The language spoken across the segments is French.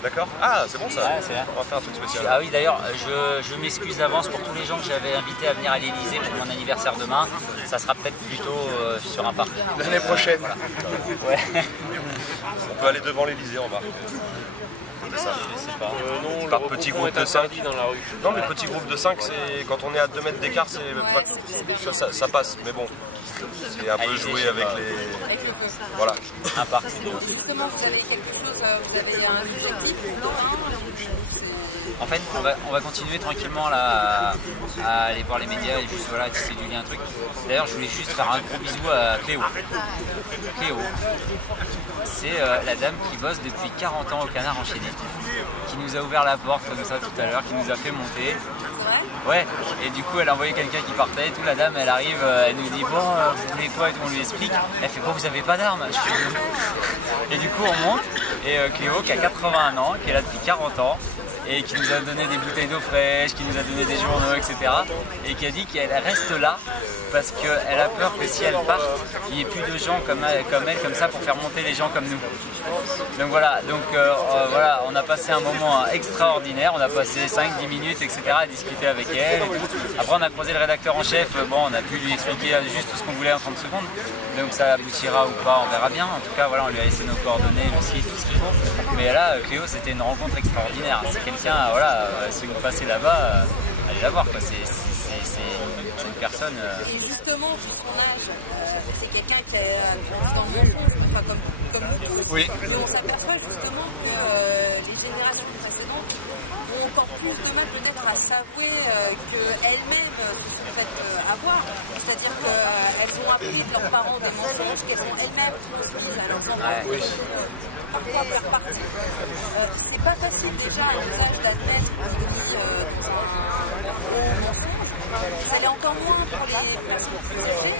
D'accord. Ah, c'est bon ça. Ouais, c'est bien. On va faire un truc spécial. Ah oui, d'ailleurs, je m'excuse d'avance pour tous les gens que j'avais invités à venir à l'Elysée pour mon anniversaire demain. Ça sera peut-être plutôt sur un parc. L'année prochaine. Voilà. Ouais. On peut aller devant l'Elysée en bas. C'est ça. Je sais pas. Non, Par le petit regroupement groupe de est 5. interdit dans la rue. Non, mais petit groupe de 5, c'est quand on est à 2 mètres d'écart, c'est pas... ça passe. Mais bon, c'est un peu Allez, jouer je sais avec pas. les... Voilà. Un parc. Justement, vous avez quelque chose, vous avez un objectif, non, En fait, on va continuer tranquillement là, à aller voir les médias et juste voilà, tisser du lien, un truc. D'ailleurs, je voulais juste faire un gros bisou à Cléo. Cléo, c'est la dame qui bosse depuis 40 ans au Canard Enchaîné, qui nous a ouvert la porte comme ça tout à l'heure, qui nous a fait monter. Ouais, et du coup elle a envoyé quelqu'un qui partait et tout, la dame elle arrive, elle nous dit bon vous voulez quoi et tout, on lui explique, elle fait bon vous avez pas d'armes. Et du coup on monte et Cléo qui a 81 ans, qui est là depuis 40 ans et qui nous a donné des bouteilles d'eau fraîche, qui nous a donné des journaux, etc. et qui a dit qu'elle reste là parce qu'elle a peur que si elle parte, il n'y ait plus de gens comme elle comme ça pour faire monter les gens comme nous. Donc voilà, voilà, on a passé un moment extraordinaire, on a passé 5-10 minutes, etc. à discuter avec elle. Après on a croisé le rédacteur en chef, bon on a pu lui expliquer juste tout ce qu'on voulait en 30 secondes. Donc ça aboutira ou pas, on verra bien. En tout cas voilà, on lui a laissé nos coordonnées, le site, tout ce qu'il faut. Mais là, Cléo, c'était une rencontre extraordinaire. C'est quelqu'un, voilà, si vous passez là-bas, allez la voir quoi. C'est une personne... Et justement, vu son âge, c'est quelqu'un qui est dans mon fond, enfin, comme nous tous. Oui. Mais on s'aperçoit justement que les générations précédentes ont encore plus de mal peut-être à s'avouer qu'elles-mêmes se sont faites avoir. C'est-à-dire qu'elles ont appris de leurs parents des mensonges qu'elles ont elles-mêmes transmis à leurs enfants. Ouais. Parfois faire partie. C'est pas facile déjà à l'usage d'admettre qu'on est mis au mensonge. Ça l'est encore moins pour les personnes plus âgées.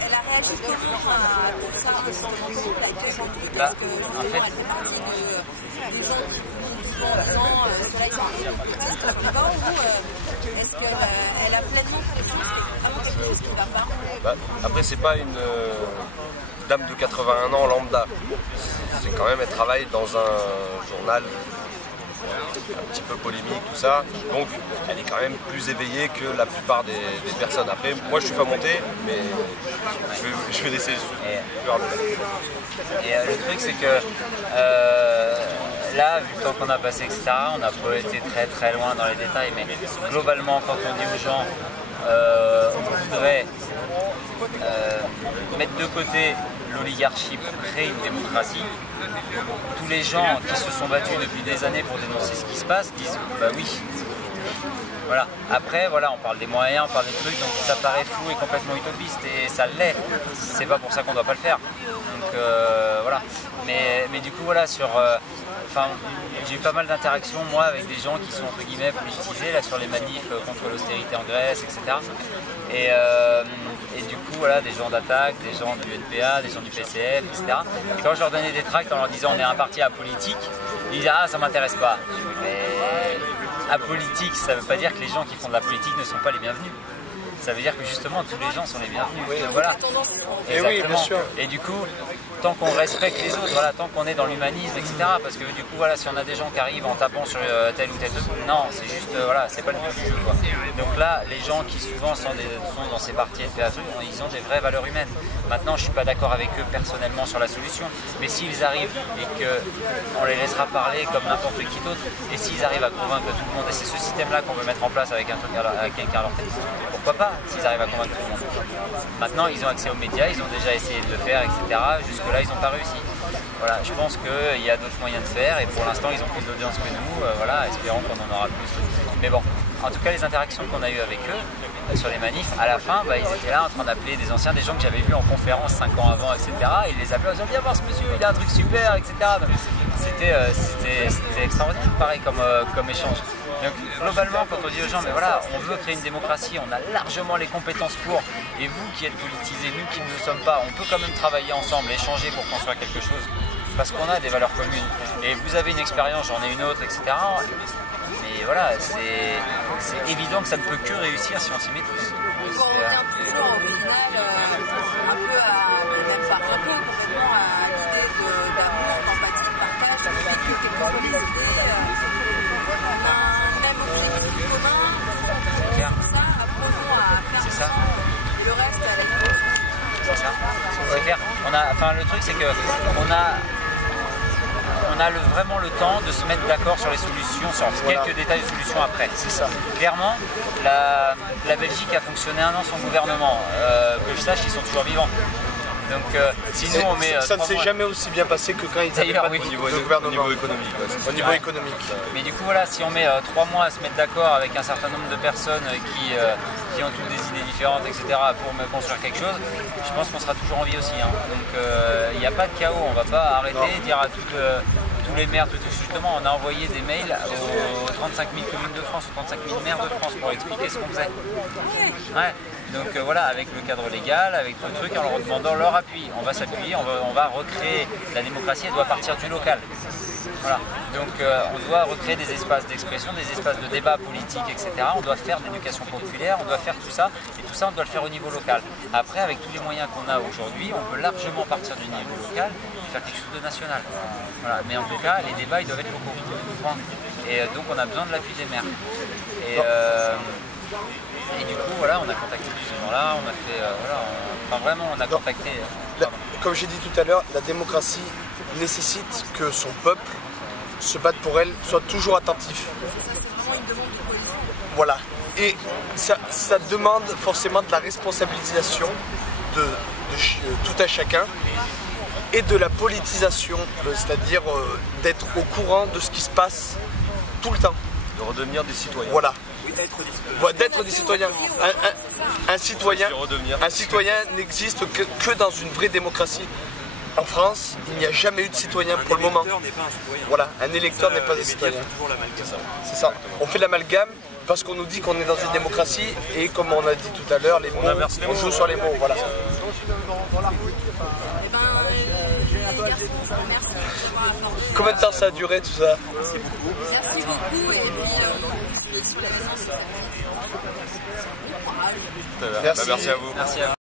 Elle a réagi comment à tout ça, le changement de couple avec les gens parce que justement elle fait partie des gens qui vont en disant cela est sorti, est-ce qu'elle a pleinement conscience que c'est vraiment quelque chose qui ne va pas? Bah, après, c'est pas une dame de 81 ans lambda. C'est quand même, elle travaille dans un journal un petit peu polémique, tout ça. Donc, elle est quand même plus éveillée que la plupart des personnes. Après, moi, je suis pas monté, mais je vais laisser Et le truc, c'est que là, vu le temps qu'on a passé, etc., on n'a pas été très très loin dans les détails, mais globalement, quand on dit aux gens, on voudrait mettre de côté l'oligarchie pour créer une démocratie, tous les gens qui se sont battus depuis des années pour dénoncer ce qui se passe disent bah oui. Voilà. Après, voilà, on parle des moyens, on parle des trucs, donc ça paraît fou et complètement utopiste, et ça l'est. C'est pas pour ça qu'on doit pas le faire. Donc voilà. Mais du coup, voilà, j'ai eu pas mal d'interactions, moi, avec des gens qui sont entre guillemets politisés là, sur les manifs contre l'austérité en Grèce, etc. Et du coup, voilà, des gens d'Attaque, des gens du NPA, des gens du PCF, etc. Et quand je leur donnais des tracts en leur disant on est un parti apolitique, ils disaient ah ça m'intéresse pas. Mais apolitique, ça veut pas dire que les gens qui font de la politique ne sont pas les bienvenus. Ça veut dire que justement tous les gens sont les bienvenus. Oui, voilà. Et oui, bien sûr. Et du coup, tant qu'on respecte les autres, voilà, tant qu'on est dans l'humanisme, etc. Parce que du coup, voilà, si on a des gens qui arrivent en tapant sur tel ou tel truc, non, c'est juste, voilà, c'est pas le but du jeu, quoi. Donc là, les gens qui souvent sont dans ces partis NPA, ils ont des vraies valeurs humaines. Maintenant, je suis pas d'accord avec eux personnellement sur la solution, mais s'ils arrivent et qu'on les laissera parler comme n'importe qui d'autre, et s'ils arrivent à convaincre tout le monde, et c'est ce système-là qu'on veut mettre en place avec quelqu'un à leur tête, pourquoi pas, s'ils arrivent à convaincre tout le monde. Maintenant, ils ont accès aux médias, ils ont déjà essayé de le faire, etc. Jusque-là, ils n'ont pas réussi. Voilà, je pense qu'il y a d'autres moyens de faire, et pour l'instant, ils ont plus d'audience que nous, voilà, espérons qu'on en aura plus. Mais bon, en tout cas, les interactions qu'on a eues avec eux, sur les manifs, à la fin, ils étaient là en train d'appeler des anciens, des gens que j'avais vus en conférence 5 ans avant, etc. Ils les appelaient, ils disaient viens voir ce monsieur, il a un truc super, etc. C'était extraordinaire, pareil, comme échange. Donc globalement, quand on dit aux gens, mais voilà, on veut créer une démocratie, on a largement les compétences pour, et vous qui êtes politisés, nous qui ne le sommes pas, on peut quand même travailler ensemble, échanger pour construire quelque chose, parce qu'on a des valeurs communes. Et vous avez une expérience, j'en ai une autre, etc. Mais voilà, c'est évident que ça ne peut que réussir si on s'y met tous. On revient toujours au final un peu à, même pas un peu, complètement à l'idée d'amour, d'empathie, de partage, les idées, on a un même objectif commun, ça, apprenons à faire C'est ça. le reste avec d'autres. C'est ça, c'est clair. Le truc c'est que on a vraiment le temps de se mettre d'accord sur les solutions, sur quelques détails de solutions après. C'est ça. Clairement, la Belgique a fonctionné 1 an sans gouvernement. Que je sache, ils sont toujours vivants. Donc si nous on met... ça ne s'est jamais aussi bien passé que quand ils n'avaient pas de gouvernement. Au niveau économique. Au niveau économique. Mais du coup voilà, si on met 3 mois à se mettre d'accord avec un certain nombre de personnes qui ont toutes des idées différentes, etc. pour me construire quelque chose, je pense qu'on sera toujours en vie aussi. Hein. Donc il n'y a pas de chaos, on ne va pas arrêter et dire à tous les maires, justement on a envoyé des mails aux 35 000 communes de France, aux 35 000 maires de France pour expliquer ce qu'on faisait. Ouais. Donc voilà, avec le cadre légal, avec tout le truc, en leur demandant leur appui. On va s'appuyer, on va recréer. La démocratie, elle doit partir du local. Voilà. Donc on doit recréer des espaces d'expression, des espaces de débat politique, etc. On doit faire de l'éducation populaire, on doit faire tout ça. Et tout ça, on doit le faire au niveau local. Après, avec tous les moyens qu'on a aujourd'hui, on peut largement partir du niveau local et faire quelque chose de national. Voilà. Mais en tout cas, les débats, ils doivent être locaux. Et donc on a besoin de l'appui des maires. Et du coup, voilà, on a contacté tous ces gens-là, on a fait, on a contacté... Comme j'ai dit tout à l'heure, la démocratie nécessite que son peuple se batte pour elle, soit toujours attentif. Voilà. Et ça demande forcément de la responsabilisation de tout à chacun et de la politisation, c'est-à-dire d'être au courant de ce qui se passe tout le temps. De redevenir des citoyens. Voilà. D'être des citoyens. Un citoyen n'existe que dans une vraie démocratie. En France, il n'y a jamais eu de citoyen pour le moment. Voilà, un électeur n'est pas un citoyen. C'est ça. On fait l'amalgame parce qu'on nous dit qu'on est dans une démocratie et comme on a dit tout à l'heure, les mots, on joue sur les mots. Voilà. Combien de temps ça a duré tout ça? Merci beaucoup et puis Merci à vous. Merci à vous.